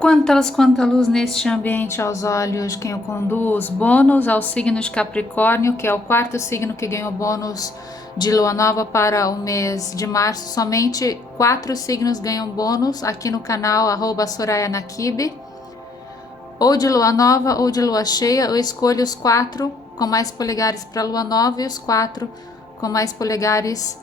Quanta luz neste ambiente aos olhos, quem o conduz. Bônus ao signo de Capricórnio, que é o quarto signo que ganhou bônus de lua nova para o mês de março. Somente 4 signos ganham bônus aqui no canal @SorayaNakibe, ou de lua nova ou de lua cheia. Eu escolho os 4 com mais polegares para lua nova e os 4 com mais polegares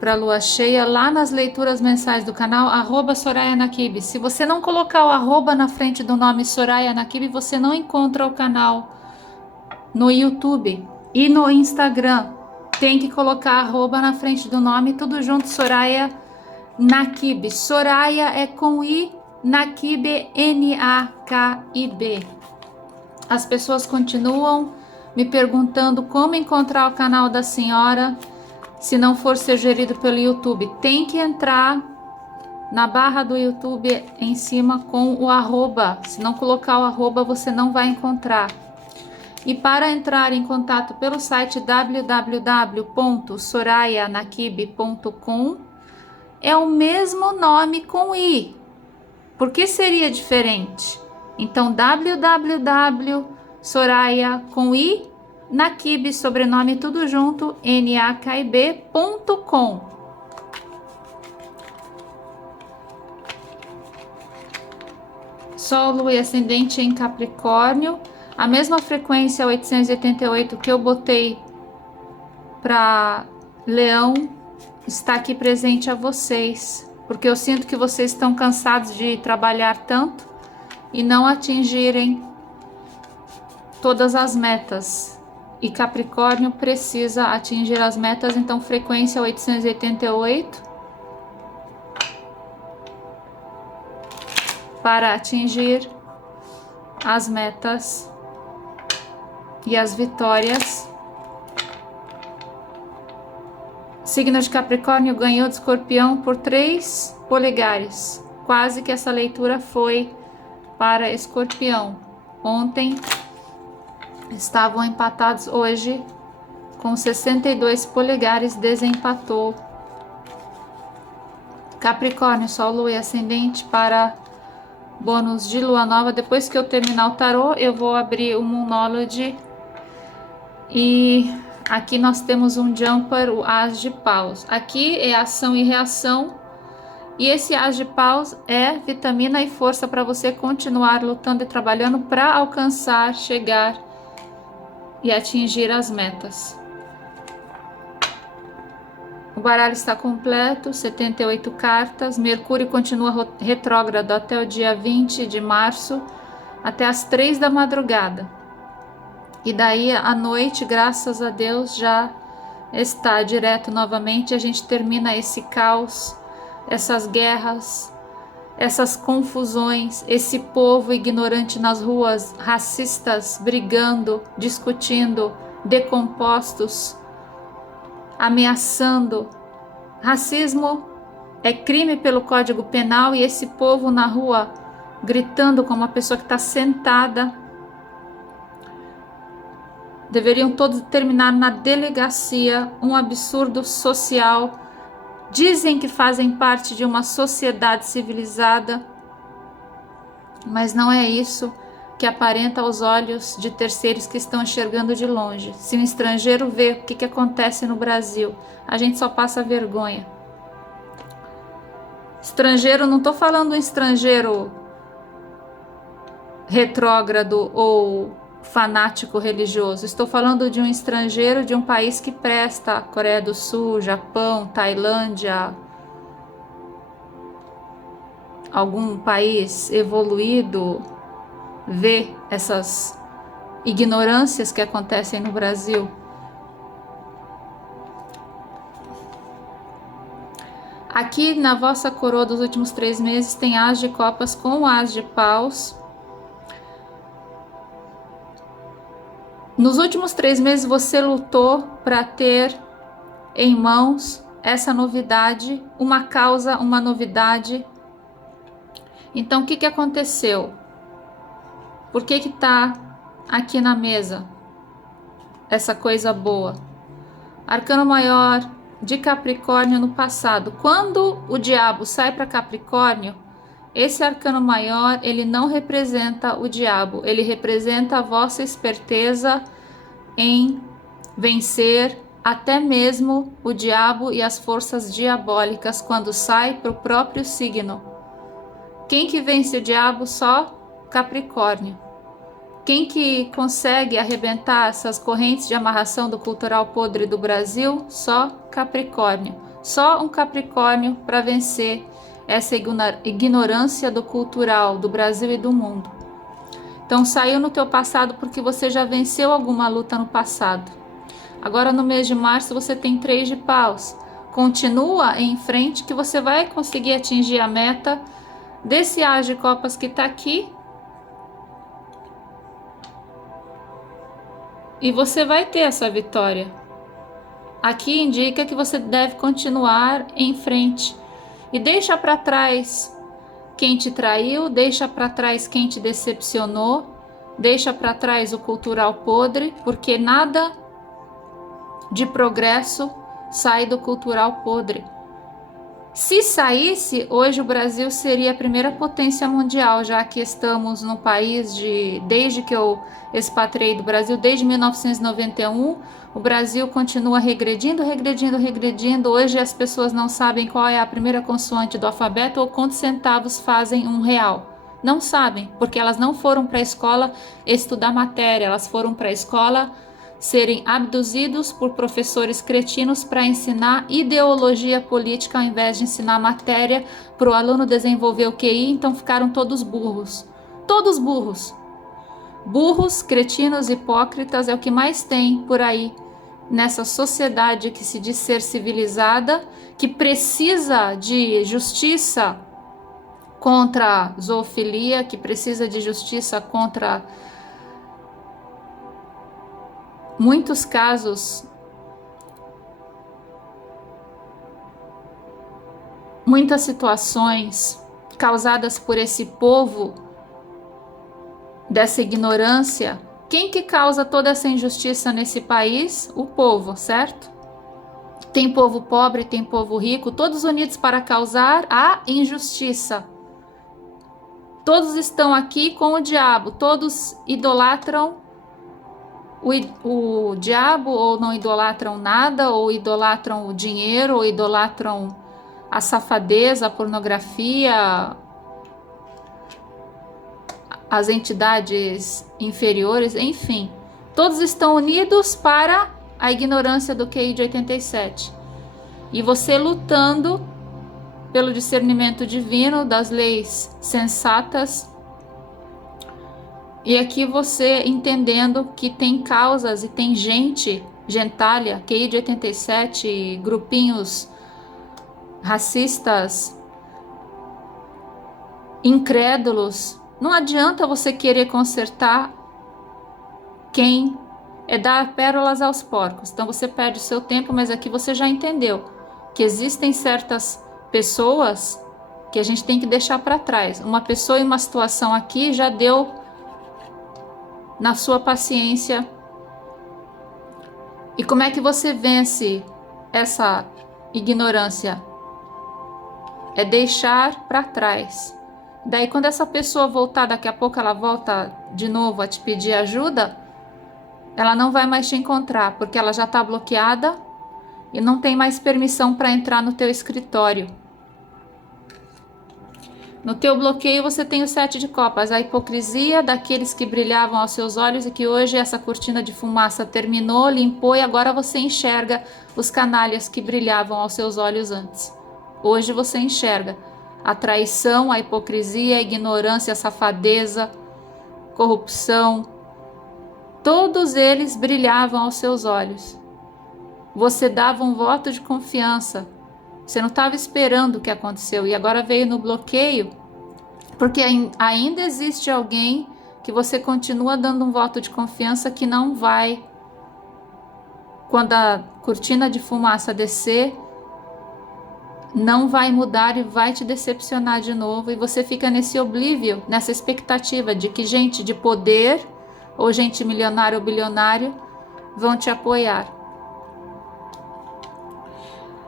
para lua cheia, lá nas leituras mensais do canal @SorayaNakibe. Se você não colocar o arroba na frente do nome Soraya Nakibe, você não encontra o canal no YouTube e no Instagram. Tem que colocar arroba na frente do nome, tudo junto, Soraya Nakibe. Soraya é com I, Nakibe N-A-K-I-B. As pessoas continuam me perguntando como encontrar o canal da senhora se não for ser gerido pelo YouTube. Tem que entrar na barra do YouTube em cima com o arroba. Se não colocar o arroba, você não vai encontrar. E para entrar em contato pelo site www.sorayanakibe.com, é o mesmo nome com I. Por que seria diferente? Então, www.soraya com I, Nakibe, sobrenome tudo junto, NAKIB.com. Sol, Lua e Ascendente em Capricórnio. A mesma frequência 888 que eu botei para Leão está aqui presente a vocês, porque eu sinto que vocês estão cansados de trabalhar tanto e não atingirem todas as metas. E Capricórnio precisa atingir as metas, então frequência 888 para atingir as metas e as vitórias. Signo de Capricórnio ganhou de Escorpião por 3 polegares. Quase que essa leitura foi para Escorpião. Ontem estavam empatados, hoje com 62 polegares desempatou. Capricórnio, Sol, Lua e Ascendente para bônus de lua nova. Depois que eu terminar o tarô, eu vou abrir o Moonology. E aqui nós temos um jumper, o As de Paus. Aqui é ação e reação. E esse As de Paus é vitamina e força para você continuar lutando e trabalhando para alcançar, chegar e atingir as metas. O baralho está completo, 78 cartas. Mercúrio continua retrógrado até o dia 20 de março, até as 3 da madrugada. E daí à noite, graças a Deus, já está direto novamente. A gente termina esse caos, essas guerras, essas confusões, esse povo ignorante nas ruas, racistas, brigando, discutindo, decompostos, ameaçando. Racismo é crime pelo Código Penal e esse povo na rua gritando como uma pessoa que está sentada. Deveriam todos terminar na delegacia, um absurdo social. Dizem que fazem parte de uma sociedade civilizada, mas não é isso que aparenta aos olhos de terceiros que estão enxergando de longe. Se um estrangeiro vê o que acontece no Brasil, a gente só passa vergonha. Estrangeiro, não estou falando um estrangeiro retrógrado ou fanático religioso. Estou falando de um estrangeiro de um país que presta, Coreia do Sul, Japão, Tailândia, algum país evoluído, vê essas ignorâncias que acontecem no Brasil. Aqui na vossa coroa dos últimos 3 meses tem As de Copas com As de Paus. Nos últimos 3 meses você lutou para ter em mãos essa novidade, uma causa, uma novidade. Então o que aconteceu? Por que está aqui na mesa essa coisa boa? Arcano maior de Capricórnio no passado. Quando o diabo sai para Capricórnio, esse arcano maior, ele não representa o diabo, ele representa a vossa esperteza em vencer até mesmo o diabo e as forças diabólicas quando sai para o próprio signo. Quem que vence o diabo? Só Capricórnio. Quem que consegue arrebentar essas correntes de amarração do cultural podre do Brasil? Só Capricórnio. Só um Capricórnio para vencer essa ignorância do cultural do Brasil e do mundo. Então saiu no teu passado porque você já venceu alguma luta no passado. Agora no mês de março você tem 3 de paus. Continua em frente que você vai conseguir atingir a meta desse as de copas que está aqui. E você vai ter essa vitória. Aqui indica que você deve continuar em frente. E deixa para trás quem te traiu, deixa para trás quem te decepcionou, deixa para trás o cultural podre, porque nada de progresso sai do cultural podre. Se saísse, hoje o Brasil seria a primeira potência mundial, já que estamos num país desde que eu expatriei do Brasil, desde 1991, o Brasil continua regredindo. Hoje as pessoas não sabem qual é a primeira consoante do alfabeto ou quantos centavos fazem R$1. Não sabem, porque elas não foram para a escola estudar matéria, elas foram para a escola serem abduzidos por professores cretinos para ensinar ideologia política ao invés de ensinar matéria para o aluno desenvolver o QI, então ficaram todos burros. Todos burros. Burros, cretinos, hipócritas é o que mais tem por aí nessa sociedade que se diz ser civilizada, que precisa de justiça contra a zoofilia, que precisa de justiça contra muitos casos, muitas situações causadas por esse povo, dessa ignorância. Quem que causa toda essa injustiça nesse país? O povo, certo? Tem povo pobre, tem povo rico, todos unidos para causar a injustiça. Todos estão aqui com o diabo, todos idolatram o diabo, ou não idolatram nada, ou idolatram o dinheiro, ou idolatram a safadeza, a pornografia, as entidades inferiores, enfim. Todos estão unidos para a ignorância do QI de 87. E você lutando pelo discernimento divino, das leis sensatas. E aqui você entendendo que tem causas e tem gente, gentalha, QI de 87, grupinhos racistas, incrédulos. Não adianta você querer consertar quem é dar pérolas aos porcos. Então você perde o seu tempo, mas aqui você já entendeu que existem certas pessoas que a gente tem que deixar para trás. Uma pessoa em uma situação aqui já deu na sua paciência. E como é que você vence essa ignorância? É deixar para trás. Daí quando essa pessoa voltar, daqui a pouco ela volta de novo a te pedir ajuda, ela não vai mais te encontrar, porque ela já está bloqueada e não tem mais permissão para entrar no teu escritório. No teu bloqueio você tem o 7 de copas, a hipocrisia daqueles que brilhavam aos seus olhos e que hoje essa cortina de fumaça terminou, limpou e agora você enxerga os canalhas que brilhavam aos seus olhos antes. Hoje você enxerga a traição, a hipocrisia, a ignorância, a safadeza, corrupção. Todos eles brilhavam aos seus olhos. Você dava um voto de confiança. Você não estava esperando o que aconteceu e agora veio no bloqueio, porque ainda existe alguém que você continua dando um voto de confiança que não vai, quando a cortina de fumaça descer, não vai mudar e vai te decepcionar de novo, e você fica nesse oblívio, nessa expectativa de que gente de poder ou gente milionária ou bilionário vão te apoiar.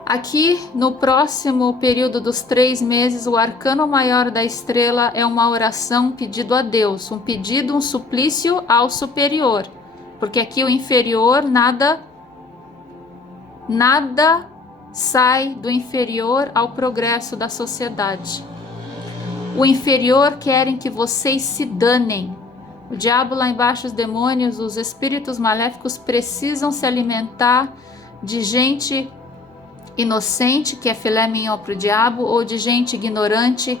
Aqui, no próximo período dos 3 meses, o arcano maior da estrela é uma oração, um pedido a Deus, um pedido, um suplício ao superior, porque aqui o inferior, nada sai do inferior ao progresso da sociedade. O inferior querem que vocês se danem. O diabo lá embaixo, os demônios, os espíritos maléficos precisam se alimentar de gente inocente, que é filé mignon para o diabo, ou de gente ignorante,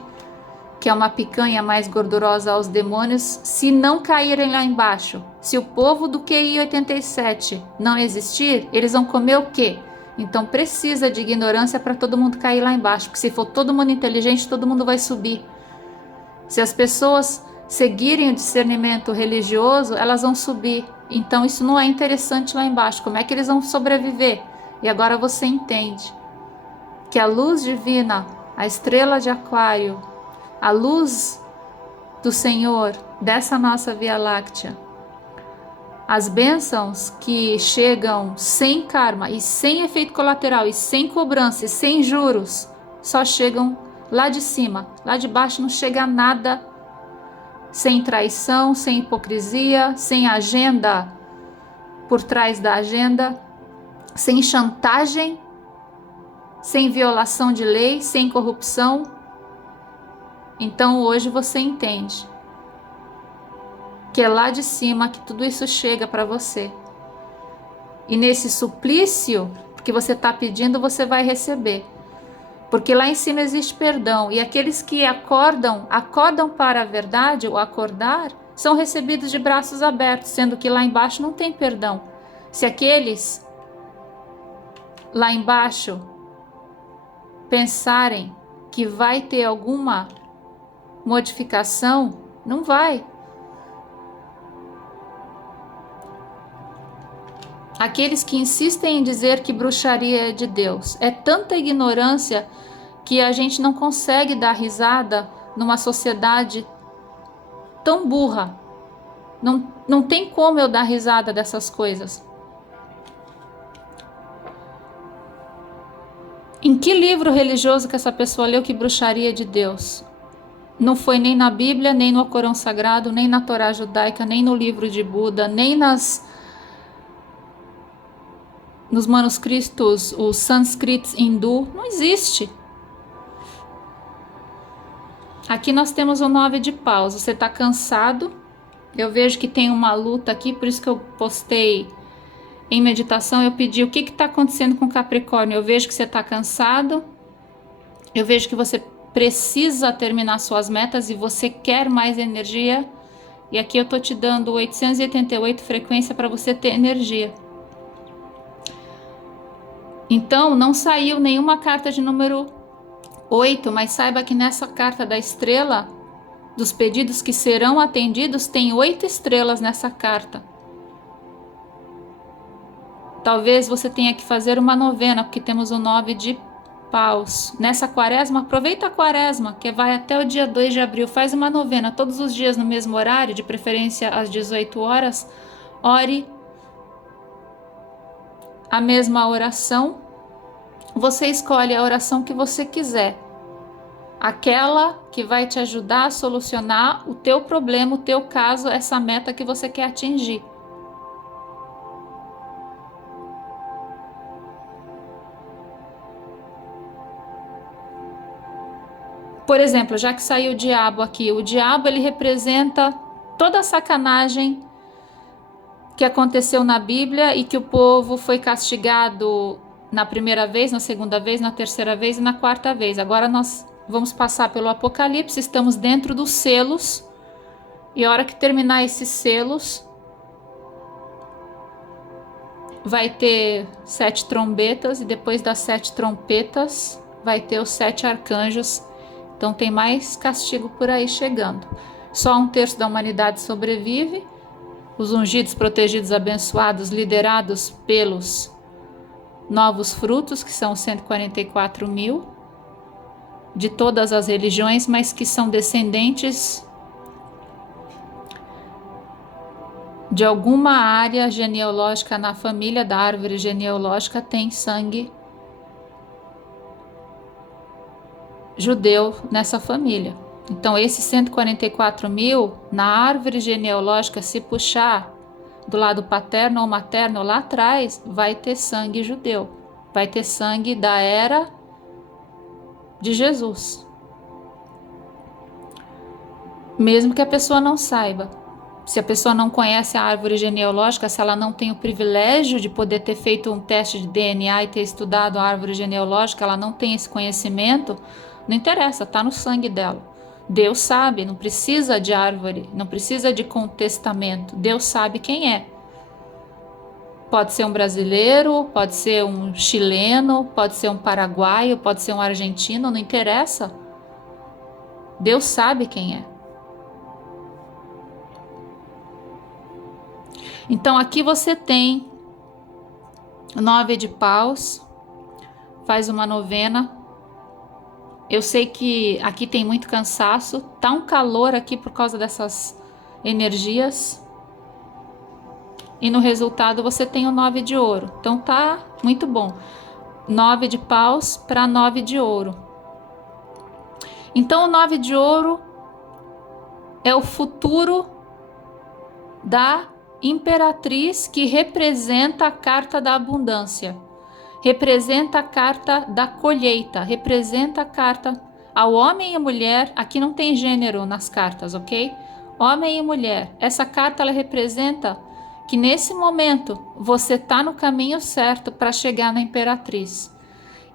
que é uma picanha mais gordurosa aos demônios, se não caírem lá embaixo. Se o povo do QI 87 não existir, eles vão comer o quê? Então precisa de ignorância para todo mundo cair lá embaixo, porque se for todo mundo inteligente, todo mundo vai subir. Se as pessoas seguirem o discernimento religioso, elas vão subir. Então isso não é interessante lá embaixo. Como é que eles vão sobreviver? E agora você entende que a luz divina, a estrela de Aquário, a luz do Senhor dessa nossa Via Láctea, as bênçãos que chegam sem karma e sem efeito colateral e sem cobrança e sem juros, só chegam lá de cima. Lá de baixo não chega nada, sem traição, sem hipocrisia, sem agenda por trás da agenda, sem chantagem, sem violação de lei, sem corrupção. Então hoje você entende que é lá de cima que tudo isso chega para você. E nesse suplício que você está pedindo, você vai receber. Porque lá em cima existe perdão. E aqueles que acordam para a verdade, o acordar, são recebidos de braços abertos, sendo que lá embaixo não tem perdão. Se aqueles lá embaixo pensarem que vai ter alguma modificação, não vai. Aqueles que insistem em dizer que bruxaria é de Deus, é tanta ignorância que a gente não consegue dar risada numa sociedade tão burra. Não tem como eu dar risada dessas coisas. Em que livro religioso que essa pessoa leu que bruxaria é de Deus? Não foi nem na Bíblia, nem no Alcorão Sagrado, nem na Torá judaica, nem no livro de Buda, nem nos manuscritos, os sânscritos hindu. Não existe. Aqui nós temos o 9 de paus. Você está cansado? Eu vejo que tem uma luta aqui, por isso que eu postei em meditação. Eu pedi o que está acontecendo com Capricórnio. Eu vejo que você está cansado. Eu vejo que você precisa terminar suas metas e você quer mais energia. E aqui eu estou te dando 888 frequência para você ter energia. Então, não saiu nenhuma carta de número 8, mas saiba que nessa carta da estrela, dos pedidos que serão atendidos, tem 8 estrelas nessa carta. Talvez você tenha que fazer uma novena, porque temos o 9 de paus. Nessa quaresma, aproveita a quaresma, que vai até o dia 2 de abril. Faz uma novena todos os dias no mesmo horário, de preferência às 18 horas. Ore a mesma oração. Você escolhe a oração que você quiser. Aquela que vai te ajudar a solucionar o teu problema, o teu caso, essa meta que você quer atingir. Por exemplo, já que saiu o diabo aqui, o diabo ele representa toda a sacanagem que aconteceu na Bíblia e que o povo foi castigado na primeira vez, na segunda vez, na terceira vez e na quarta vez. Agora nós vamos passar pelo Apocalipse, estamos dentro dos selos, e a hora que terminar esses selos, vai ter 7 trombetas, e depois das 7 trompetas, vai ter os 7 arcanjos. Então tem mais castigo por aí chegando. Só 1/3 da humanidade sobrevive. Os ungidos, protegidos, abençoados, liderados pelos novos frutos, que são 144 mil, de todas as religiões, mas que são descendentes de alguma área genealógica na família da árvore genealógica, tem sangue judeu nessa família. Então, esses 144 mil, na árvore genealógica, se puxar do lado paterno ou materno lá atrás, vai ter sangue judeu, vai ter sangue da era de Jesus. Mesmo que a pessoa não saiba. Se a pessoa não conhece a árvore genealógica, se ela não tem o privilégio de poder ter feito um teste de DNA e ter estudado a árvore genealógica, ela não tem esse conhecimento, não interessa, está no sangue dela. Deus sabe, não precisa de árvore, não precisa de contestamento. Deus sabe quem é. Pode ser um brasileiro, pode ser um chileno, pode ser um paraguaio, pode ser um argentino, não interessa. Deus sabe quem é. Então aqui você tem 9 de paus, faz uma novena. Eu sei que aqui tem muito cansaço, tá um calor aqui por causa dessas energias. E no resultado você tem o 9 de ouro. Então tá muito bom. 9 de paus para 9 de ouro. Então o 9 de ouro é o futuro da imperatriz, que representa a carta da abundância. Representa a carta da colheita, representa a carta ao homem e mulher. Aqui não tem gênero nas cartas, ok? Homem e mulher. Essa carta ela representa que nesse momento você está no caminho certo para chegar na imperatriz.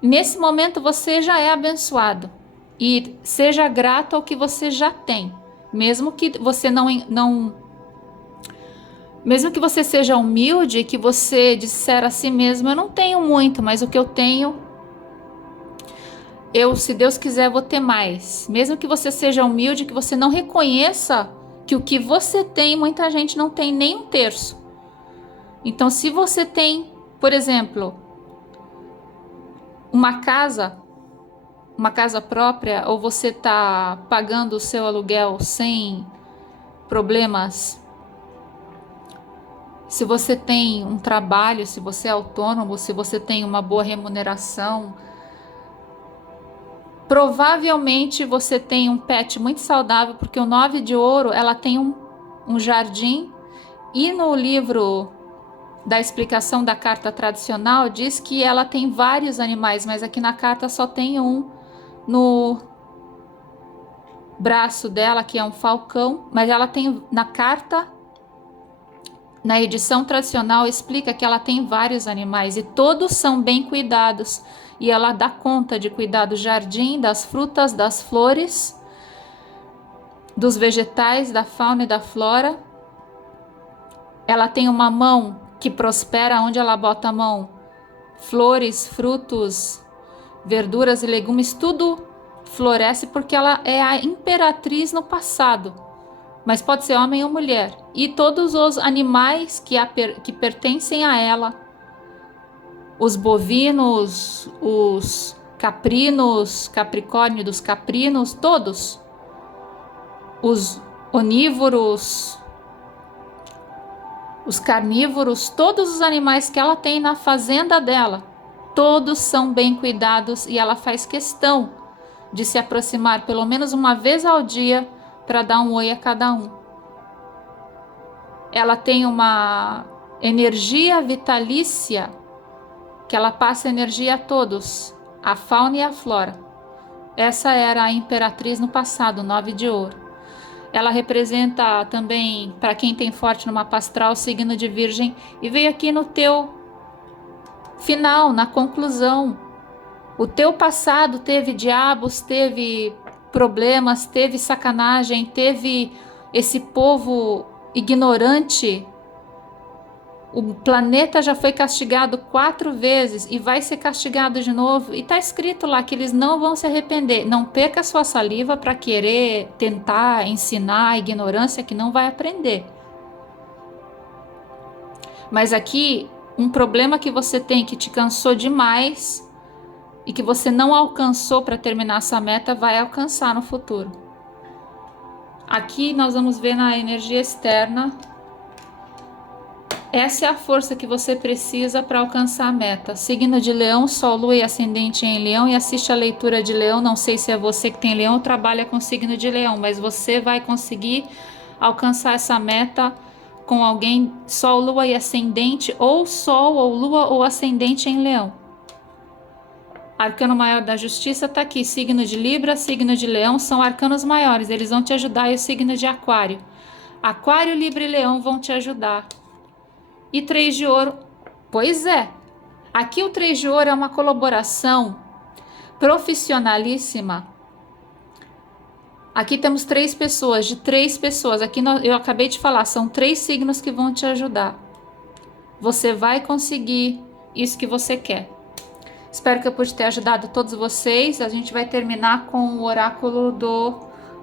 Nesse momento você já é abençoado e seja grato ao que você já tem, mesmo que você mesmo que você seja humilde, que você disser a si mesmo, eu não tenho muito, mas o que eu tenho, se Deus quiser, vou ter mais. Mesmo que você seja humilde, que você não reconheça que o que você tem, muita gente não tem nem um terço. Então, se você tem, por exemplo, uma casa própria, ou você está pagando o seu aluguel sem problemas, se você tem um trabalho, se você é autônomo, se você tem uma boa remuneração, provavelmente você tem um pet muito saudável, porque o 9 de ouro, ela tem um jardim, e no livro da explicação da carta tradicional diz que ela tem vários animais, mas aqui na carta só tem um no braço dela, que é um falcão, mas ela tem na carta. Na edição tradicional explica que ela tem vários animais e todos são bem cuidados, e ela dá conta de cuidar do jardim, das frutas, das flores, dos vegetais, da fauna e da flora. Ela tem uma mão que prospera onde ela bota a mão. Flores, frutos, verduras e legumes, tudo floresce porque ela é a imperatriz no passado. Mas pode ser homem ou mulher. E todos os animais que pertencem a ela, os bovinos, os caprinos, Capricórnio dos caprinos, todos, os onívoros, os carnívoros, todos os animais que ela tem na fazenda dela, todos são bem cuidados, e ela faz questão de se aproximar pelo menos uma vez ao dia para dar um oi a cada um. Ela tem uma energia vitalícia, que ela passa energia a todos, a fauna e a flora. Essa era a imperatriz no passado, 9 de ouro. Ela representa também, para quem tem forte no mapa astral, o signo de Virgem, e veio aqui no teu final, na conclusão. O teu passado teve diabos, teve problemas, teve sacanagem, teve esse povo ignorante. O planeta já foi castigado 4 vezes e vai ser castigado de novo, e está escrito lá que eles não vão se arrepender. Não perca sua saliva para querer tentar ensinar a ignorância que não vai aprender. Mas aqui, um problema que você tem, que te cansou demais e que você não alcançou para terminar essa meta, vai alcançar no futuro. Aqui nós vamos ver na energia externa Essa é a força que você precisa para alcançar a meta. Signo de Leão, Sol, Lua e Ascendente em Leão, e assiste a leitura de Leão. Não sei se é você que tem Leão ou trabalha com signo de Leão, mas você vai conseguir alcançar essa meta com alguém Sol, Lua e Ascendente, ou Sol, ou Lua, ou Ascendente em Leão. Arcano maior da justiça está aqui. Signo de Libra, signo de Leão são arcanos maiores. Eles vão te ajudar. E o signo de Aquário. Aquário, Libra e Leão vão te ajudar. E 3 de ouro. Pois é. Aqui o 3 de ouro é uma colaboração profissionalíssima. Aqui temos 3 pessoas, de 3 pessoas. Aqui eu acabei de falar, são 3 signos que vão te ajudar. Você vai conseguir isso que você quer. Espero que eu pude ter ajudado todos vocês. A gente vai terminar com o oráculo do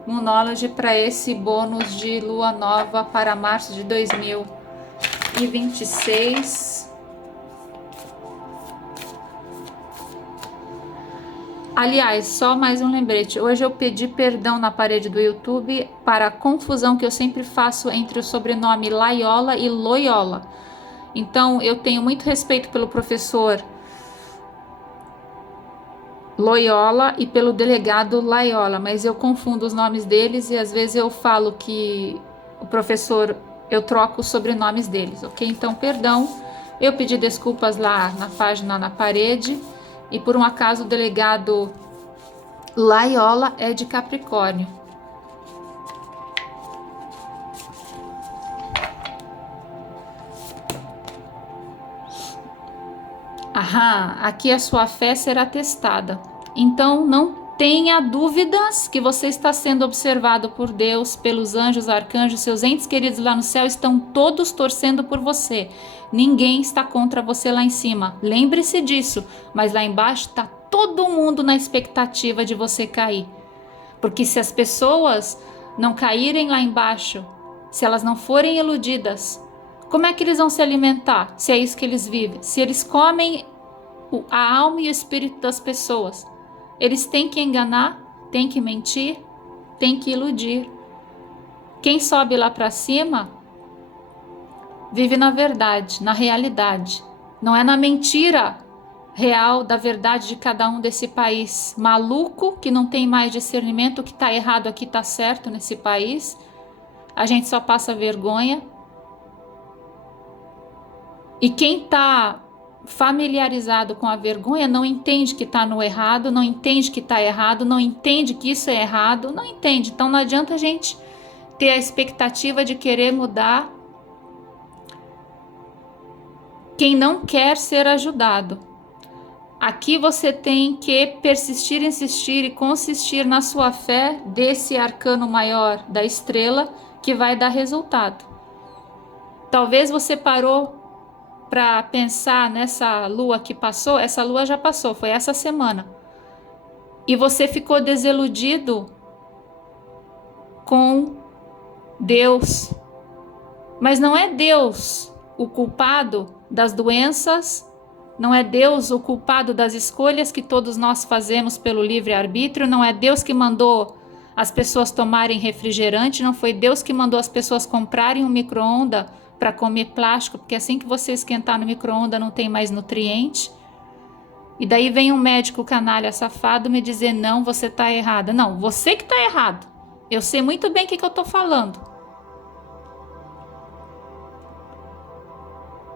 Moonology para esse bônus de lua nova para março de 2026. Aliás, só mais um lembrete. Hoje eu pedi perdão na parede do YouTube para a confusão que eu sempre faço entre o sobrenome Laiola e Loyola. Então, eu tenho muito respeito pelo professor Loyola e pelo delegado Laiola, mas eu confundo os nomes deles e às vezes eu falo que o professor, eu troco os sobrenomes deles, ok? Então, perdão, eu pedi desculpas lá na página, na parede, e por um acaso o delegado Laiola é de Capricórnio. Aham, aqui a sua fé será testada. Então não tenha dúvidas que você está sendo observado por Deus, pelos anjos, arcanjos, seus entes queridos lá no céu estão todos torcendo por você. Ninguém está contra você lá em cima. Lembre-se disso, mas lá embaixo está todo mundo na expectativa de você cair. Porque se as pessoas não caírem lá embaixo, se elas não forem iludidas, como é que eles vão se alimentar, se é isso que eles vivem? Se eles comem a alma e o espírito das pessoas, eles têm que enganar, têm que mentir, têm que iludir. Quem sobe lá para cima vive na verdade, na realidade. Não é na mentira real da verdade de cada um desse país maluco, que não tem mais discernimento, o que está errado aqui está certo nesse país. A gente só passa vergonha. E quem está familiarizado com a vergonha não entende que está no errado, não entende que está errado, não entende que isso é errado, não entende. Então não adianta a gente ter a expectativa de querer mudar quem não quer ser ajudado. Aqui você tem que persistir, insistir e consistir na sua fé desse arcano maior da estrela que vai dar resultado. Talvez você parou para pensar nessa lua que passou, essa lua já passou, foi essa semana. E você ficou desiludido com Deus. Mas não é Deus o culpado das doenças, não é Deus o culpado das escolhas que todos nós fazemos pelo livre-arbítrio, não é Deus que mandou as pessoas tomarem refrigerante, não foi Deus que mandou as pessoas comprarem um micro-ondas para comer plástico, porque assim que você esquentar no micro-ondas não tem mais nutriente. E daí vem um médico canalha safado me dizer, não, você está errada. Não, você que está errado. Eu sei muito bem o que eu estou falando.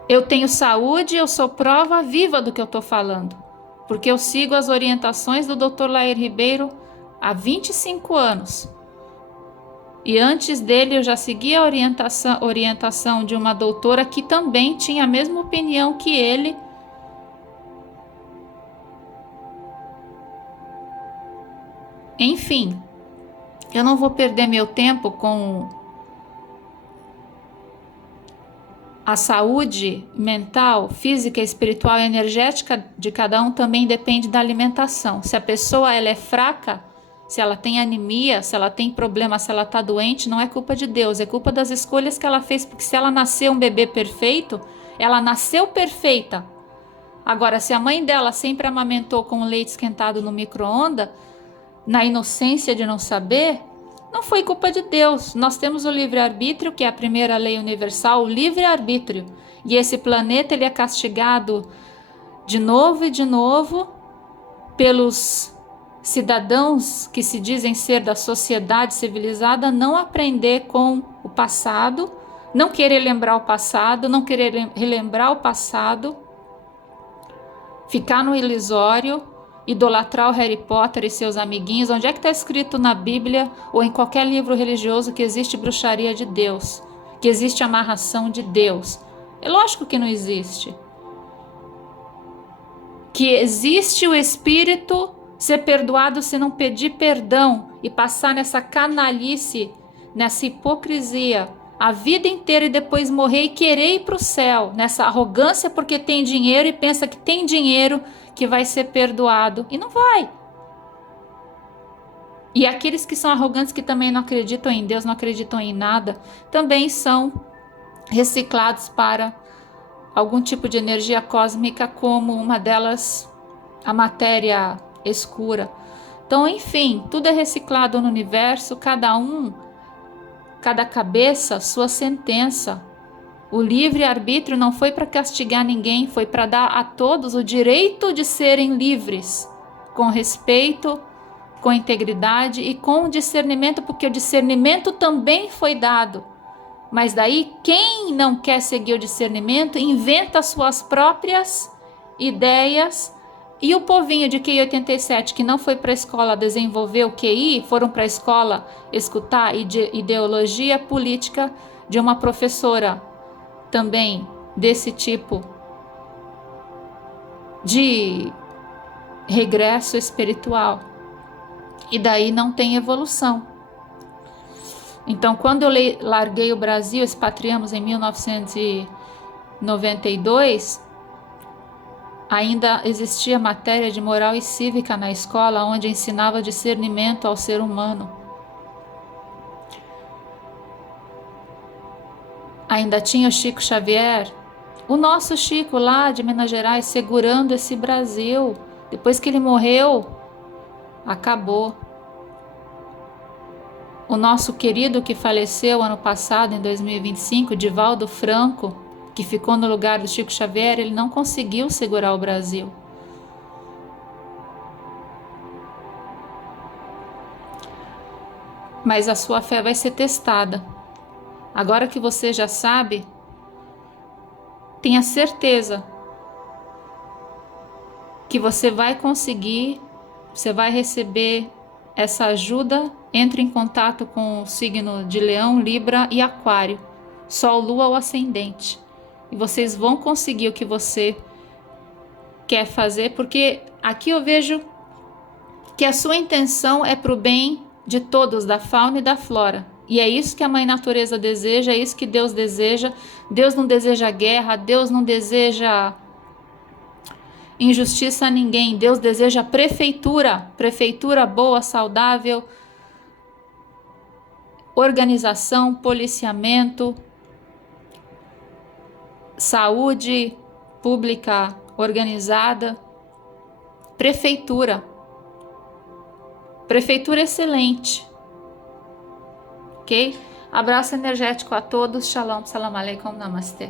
Eu tenho saúde, eu sou prova viva do que eu estou falando. Porque eu sigo as orientações do Dr. Lair Ribeiro há 25 anos. E antes dele eu já seguia a orientação de uma doutora que também tinha a mesma opinião que ele. Enfim, eu não vou perder meu tempo com a saúde mental, física, espiritual e energética de cada um também depende da alimentação. Se a pessoa ela é fraca, se ela tem anemia, se ela tem problema, se ela está doente, não é culpa de Deus, é culpa das escolhas que ela fez, porque se ela nasceu um bebê perfeito, ela nasceu perfeita. Agora, se a mãe dela sempre amamentou com leite esquentado no micro-ondas, na inocência de não saber, Não foi culpa de Deus. Nós temos o livre-arbítrio, que é a primeira lei universal, o livre-arbítrio. E esse planeta ele é castigado de novo e de novo pelos cidadãos que se dizem ser da sociedade civilizada não aprender com o passado, não querer lembrar o passado, não querer relembrar o passado, ficar no ilusório, idolatrar o Harry Potter e seus amiguinhos. Onde é que está escrito na Bíblia ou em qualquer livro religioso que existe bruxaria de Deus, que existe amarração de Deus? É lógico que não existe. Que existe o espírito ser perdoado se não pedir perdão e passar nessa canalice, nessa hipocrisia a vida inteira e depois morrer e querer ir para o céu, nessa arrogância porque tem dinheiro e pensa que tem dinheiro que vai ser perdoado, e não vai. E aqueles que são arrogantes, que também não acreditam em Deus, não acreditam em nada, também são reciclados para algum tipo de energia cósmica, como uma delas a matéria escura. Então, enfim, tudo é reciclado no universo, cada cabeça, sua sentença. O livre-arbítrio não foi para castigar ninguém, foi para dar a todos o direito de serem livres, com respeito, com integridade e com discernimento, porque o discernimento também foi dado. Mas daí, quem não quer seguir o discernimento, inventa suas próprias ideias. E o povinho de QI 87, que não foi para a escola desenvolver o QI, foram para a escola escutar ideologia política de uma professora também desse tipo de regresso espiritual. E daí não tem evolução. Então, quando eu larguei o Brasil, expatriamos em 1992, ainda existia matéria de moral e cívica na escola, onde ensinava discernimento ao ser humano. Ainda tinha o Chico Xavier, o nosso Chico lá de Minas Gerais, segurando esse Brasil. Depois que ele morreu, acabou. O nosso querido que faleceu ano passado, em 2025, Divaldo Franco, que ficou no lugar do Chico Xavier, ele não conseguiu segurar o Brasil. Mas a sua fé vai ser testada. Agora que você já sabe, tenha certeza que você vai conseguir, você vai receber essa ajuda. Entre em contato com o signo de Leão, Libra e Aquário, Sol, Lua ou Ascendente. E vocês vão conseguir o que você quer fazer, porque aqui eu vejo que a sua intenção é para o bem de todos, da fauna e da flora. E é isso que a Mãe Natureza deseja, é isso que Deus deseja. Deus não deseja guerra, Deus não deseja injustiça a ninguém. Deus deseja prefeitura boa, saudável, organização, policiamento, saúde pública organizada, prefeitura excelente, ok? Abraço energético a todos, shalom, salam aleikum, namastê.